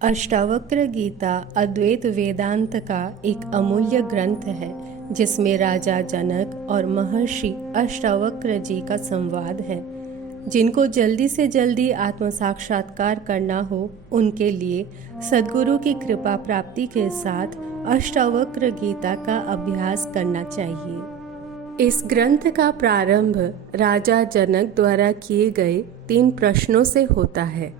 अष्टावक्र गीता अद्वैत वेदांत का एक अमूल्य ग्रंथ है जिसमें राजा जनक और महर्षि अष्टावक्र जी का संवाद है। जिनको जल्दी से जल्दी आत्म साक्षात्कार करना हो उनके लिए सद्गुरु की कृपा प्राप्ति के साथ अष्टावक्र गीता का अभ्यास करना चाहिए। इस ग्रंथ का प्रारंभ राजा जनक द्वारा किए गए 3 प्रश्नों से होता है।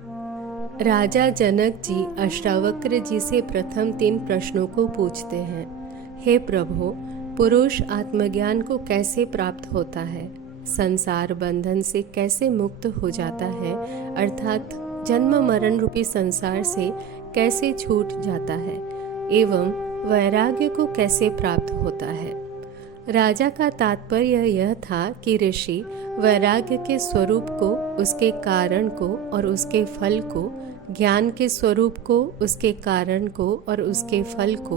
राजा जनक जी अष्टावक्र जी से प्रथम 3 प्रश्नों को पूछते हैं। हे प्रभु, पुरुष आत्मज्ञान को कैसे प्राप्त होता है, संसार बंधन से कैसे मुक्त हो जाता है, अर्थात जन्म मरण रूपी संसार से कैसे छूट जाता है, एवं वैराग्य को कैसे प्राप्त होता है। राजा का तात्पर्य यह था कि ऋषि वैराग्य के स्वरूप को, उसके कारण को और उसके फल को, ज्ञान के स्वरूप को, उसके कारण को और उसके फल को,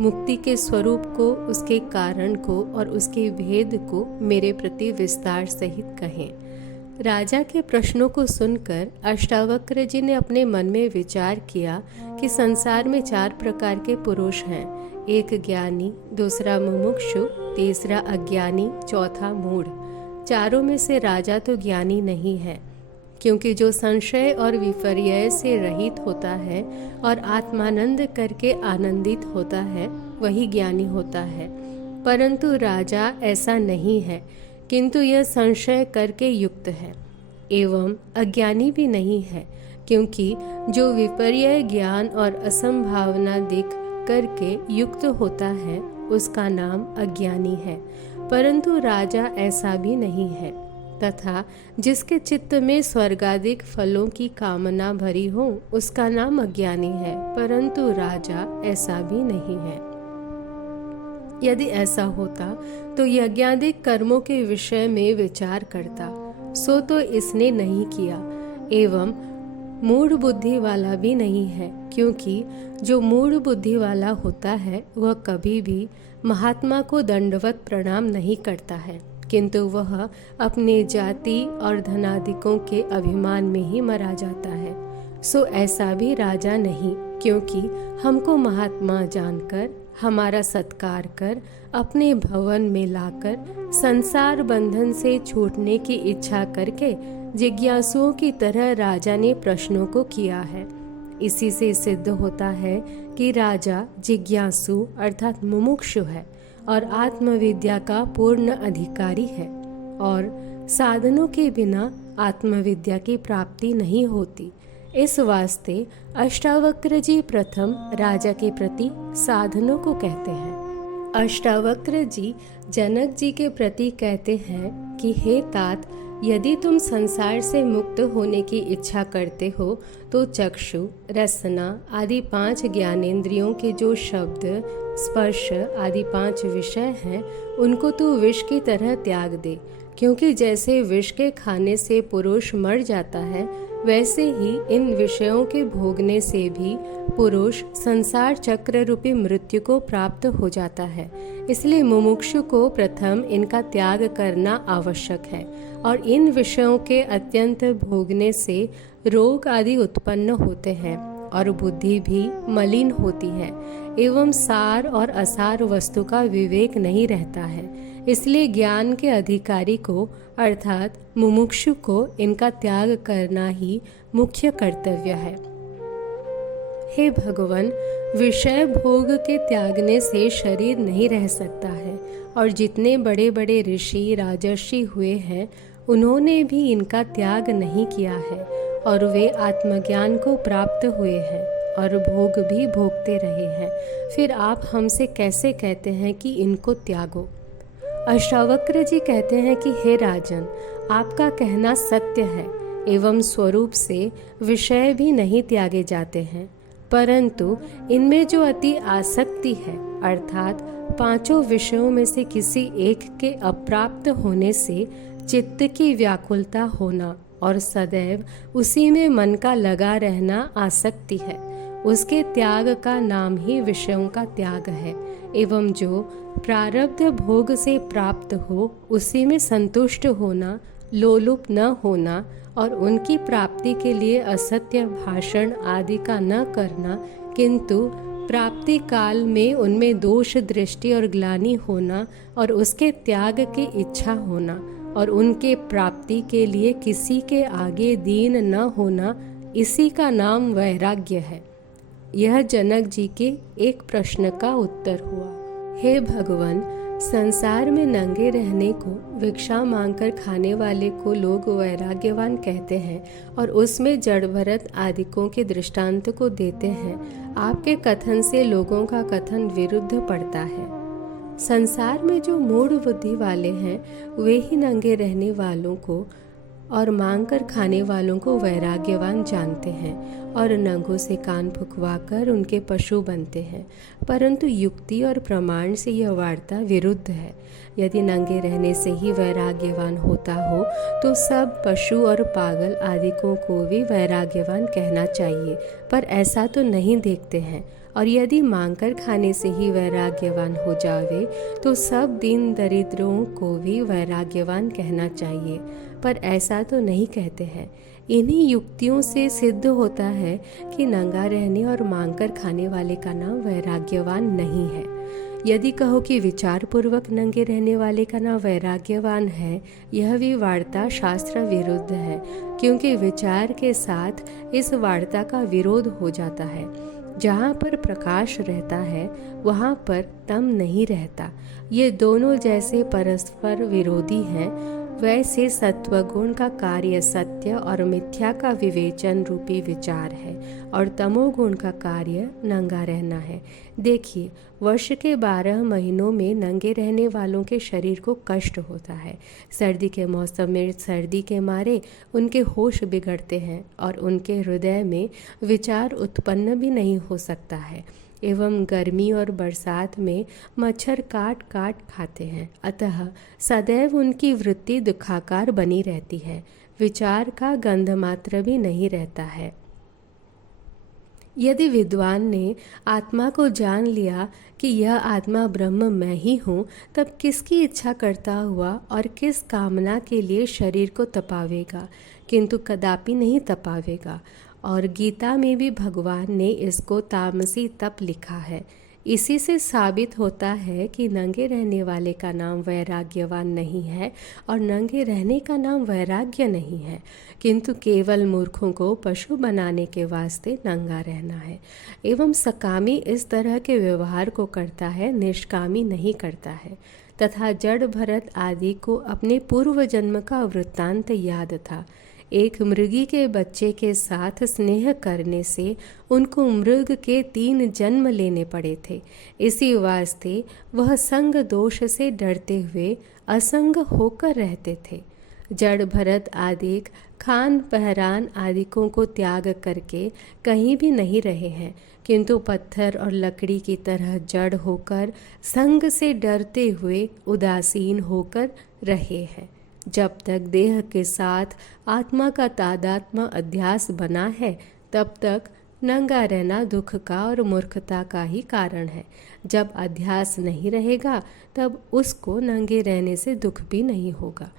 मुक्ति के स्वरूप को, उसके कारण को और उसके भेद को मेरे प्रति विस्तार सहित कहें। राजा के प्रश्नों को सुनकर अष्टावक्र जी ने अपने मन में विचार किया कि संसार में 4 प्रकार के पुरुष हैं। एक ज्ञानी, दूसरा मुमुक्षु, तीसरा अज्ञानी, चौथा मूढ़। चारों में से राजा तो ज्ञानी नहीं है, क्योंकि जो संशय और विपर्यय से रहित होता है और आत्मानंद करके आनंदित होता है वही ज्ञानी होता है। परंतु राजा ऐसा नहीं है, किंतु यह संशय करके युक्त है, एवं अज्ञानी भी नहीं है, क्योंकि जो विपर्यय ज्ञान और असंभावना दिख करके युक्त होता है उसका नाम अज्ञानी है। परंतु राजा ऐसा भी नहीं है, तथा जिसके चित्त में स्वर्गादिक फलों की कामना भरी हो उसका नाम अज्ञानी है, परंतु राजा ऐसा भी नहीं है। यदि ऐसा होता तो यज्ञादिक कर्मों के विषय में विचार करता, सो तो इसने नहीं किया, एवं मूढ़ बुद्धि वाला भी नहीं है, क्योंकि जो मूढ़ बुद्धि वाला होता है वह कभी भी महात्मा को दंडवत प्रणाम नहीं करता है, किंतु वह अपने जाति और धनादिकों के अभिमान में ही मरा जाता है। सो ऐसा भी राजा नहीं, क्योंकि हमको महात्मा जानकर, हमारा सत्कार कर, अपने भवन में लाकर, संसार बंधन से छूटने की इच्छा करके जिज्ञासुओं की तरह राजा ने प्रश्नों को किया है। इसी से सिद्ध होता है कि राजा जिज्ञासु अर्थात मुमुक्षु है और आत्मविद्या का पूर्ण अधिकारी है, और साधनों के बिना आत्मविद्या की प्राप्ति नहीं होती। इस वास्ते अष्टावक्र जी प्रथम राजा के प्रति साधनों को कहते हैं। अष्टावक्र जी जनक जी के प्रति कहते हैं कि हे तात, यदि तुम संसार से मुक्त होने की इच्छा करते हो तो चक्षु, रसना आदि 5 ज्ञानेंद्रियों के जो शब्द, स्पर्श आदि 5 विषय हैं उनको तू विष की तरह त्याग दे, क्योंकि जैसे विष के खाने से पुरुष मर जाता है, वैसे ही इन विषयों के भोगने से भी पुरुष संसार चक्र रूपी मृत्यु को प्राप्त हो जाता है। इसलिए मुमुक्षु को प्रथम इनका त्याग करना आवश्यक है, और इन विषयों के अत्यंत भोगने से रोग आदि उत्पन्न होते हैं और बुद्धि भी मलिन होती है, एवं सार और असार वस्तु का विवेक नहीं रहता है। इसलिए ज्ञान के अधिकारी को अर्थात मुमुक्षु को इनका त्याग करना ही मुख्य कर्तव्य है। हे भगवान, विषय भोग के त्यागने से शरीर नहीं रह सकता है, और जितने बड़े बड़े ऋषि राजर्षि हुए हैं उन्होंने भी इनका त्याग नहीं किया है, और वे आत्मज्ञान को प्राप्त हुए हैं और भोग भी भोगते रहे हैं। फिर आप हमसे कैसे कहते हैं कि इनको त्यागो? अष्टावक्र जी कहते हैं कि हे राजन, आपका कहना सत्य है, एवं स्वरूप से विषय भी नहीं त्यागे जाते हैं, परंतु इनमें जो अति आसक्ति है, अर्थात 5 विषयों में से किसी एक के अप्राप्त होने से चित्त की व्याकुलता होना और सदैव उसी में मन का लगा रहना आसक्ति है, उसके त्याग का नाम ही विषयों का त्याग है। एवं जो प्रारब्ध भोग से प्राप्त हो उसी में संतुष्ट होना लोलुप न होना और उनकी प्राप्ति के लिए असत्य भाषण आदि का न करना, किंतु प्राप्ति काल में उनमें दोष दृष्टि और ग्लानि होना और उसके त्याग की इच्छा होना और उनके प्राप्ति के लिए किसी के आगे दीन न होना, इसी का नाम वैराग्य है। यह जनक जी के एक प्रश्न का उत्तर हुआ। हे भगवान, संसार में नंगे रहने को, भिक्षा मांगकर खाने वाले को लोग वैराग्यवान कहते हैं और उसमें जड़ भरत आदिकों के दृष्टांत को देते हैं। आपके कथन से लोगों का कथन विरुद्ध पड़ता है। संसार में जो मूढ़ बुद्धि वाले हैं वे ही नंगे रहने वालों को और मांग कर खाने वालों को वैराग्यवान जानते हैं और नंगों से कान फुकवाकर उनके पशु बनते हैं। परंतु युक्ति और प्रमाण से यह वार्ता विरुद्ध है। यदि नंगे रहने से ही वैराग्यवान होता हो तो सब पशु और पागल आदिकों को भी वैराग्यवान कहना चाहिए, पर ऐसा तो नहीं देखते हैं। और यदि मांगकर खाने से ही वैराग्यवान हो जावे तो सब दीन दरिद्रों को भी वैराग्यवान कहना चाहिए, पर ऐसा तो नहीं कहते हैं। इन्हीं युक्तियों से सिद्ध होता है कि नंगा रहने और मांगकर खाने वाले का नाम वैराग्यवान नहीं है। यदि कहो कि विचार पूर्वक नंगे रहने वाले का नाम वैराग्यवान है, यह भी वार्ता शास्त्र विरुद्ध है, क्योंकि विचार के साथ इस वार्ता का विरोध हो जाता है। जहाँ पर प्रकाश रहता है वहाँ पर तम नहीं रहता। ये दोनों जैसे परस्पर विरोधी हैं, वैसे सत्वगुण का कार्य सत्य और मिथ्या का विवेचन रूपी विचार है और तमोगुण का कार्य नंगा रहना है। देखिए, वर्ष के 12 महीनों में नंगे रहने वालों के शरीर को कष्ट होता है। सर्दी के मौसम में सर्दी के मारे उनके होश बिगड़ते हैं और उनके हृदय में विचार उत्पन्न भी नहीं हो सकता है। एवं गर्मी और बरसात में मच्छर काट काट खाते हैं, अतः सदैव उनकी वृत्ति दुखाकार बनी रहती है। विचार का गंध मात्र भी नहीं रहता है। यदि विद्वान ने आत्मा को जान लिया कि यह आत्मा ब्रह्म मैं ही हूँ, तब किसकी इच्छा करता हुआ और किस कामना के लिए शरीर को तपावेगा, किंतु कदापि नहीं तपावेगा। और गीता में भी भगवान ने इसको तामसी तप लिखा है। इसी से साबित होता है कि नंगे रहने वाले का नाम वैराग्यवान नहीं है और नंगे रहने का नाम वैराग्य नहीं है, किंतु केवल मूर्खों को पशु बनाने के वास्ते नंगा रहना है। एवं सकामी इस तरह के व्यवहार को करता है, निष्कामी नहीं करता है। तथा जड़ भरत आदि को अपने पूर्व जन्म का वृत्तांत याद था। एक मृगी के बच्चे के साथ स्नेह करने से उनको मृग के 3 जन्म लेने पड़े थे। इसी वास्ते वह संग दोष से डरते हुए असंग होकर रहते थे। जड़ भरत आदिक खान पहरान आदिकों को त्याग करके कहीं भी नहीं रहे हैं, किंतु पत्थर और लकड़ी की तरह जड़ होकर संग से डरते हुए उदासीन होकर रहे हैं। जब तक देह के साथ आत्मा का तादात्म्य अध्यास बना है, तब तक नंगा रहना दुख का और मूर्खता का ही कारण है। जब अध्यास नहीं रहेगा, तब उसको नंगे रहने से दुख भी नहीं होगा।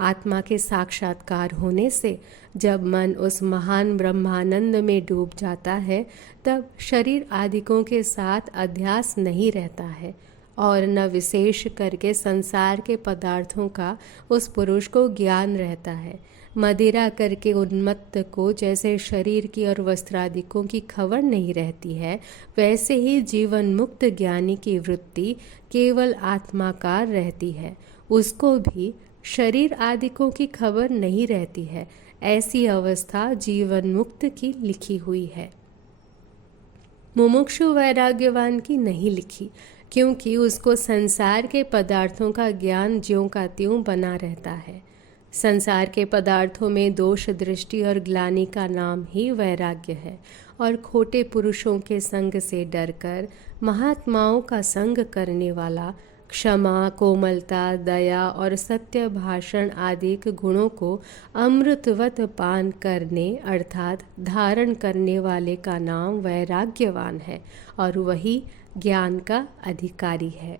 आत्मा के साक्षात्कार होने से जब मन उस महान ब्रह्मानंद में डूब जाता है, तब शरीर आदिकों के साथ अध्यास नहीं रहता है और न विशेष करके संसार के पदार्थों का उस पुरुष को ज्ञान रहता है। मदिरा करके उन्मत्त को जैसे शरीर की और वस्त्रादिकों की खबर नहीं रहती है, वैसे ही जीवन मुक्त ज्ञानी की वृत्ति केवल आत्माकार रहती है, उसको भी शरीर आदिकों की खबर नहीं रहती है। ऐसी अवस्था जीवन मुक्त की लिखी हुई है, मुमुक्षु वैराग्यवान की नहीं लिखी, क्योंकि उसको संसार के पदार्थों का ज्ञान ज्यों का त्यों बना रहता है। संसार के पदार्थों में दोष दृष्टि और ग्लानि का नाम ही वैराग्य है और खोटे पुरुषों के संग से डरकर महात्माओं का संग करने वाला क्षमा, कोमलता, दया और सत्य भाषण आदि गुणों को अमृतवत पान करने अर्थात धारण करने वाले का नाम वैराग्यवान है और वही ज्ञान का अधिकारी है।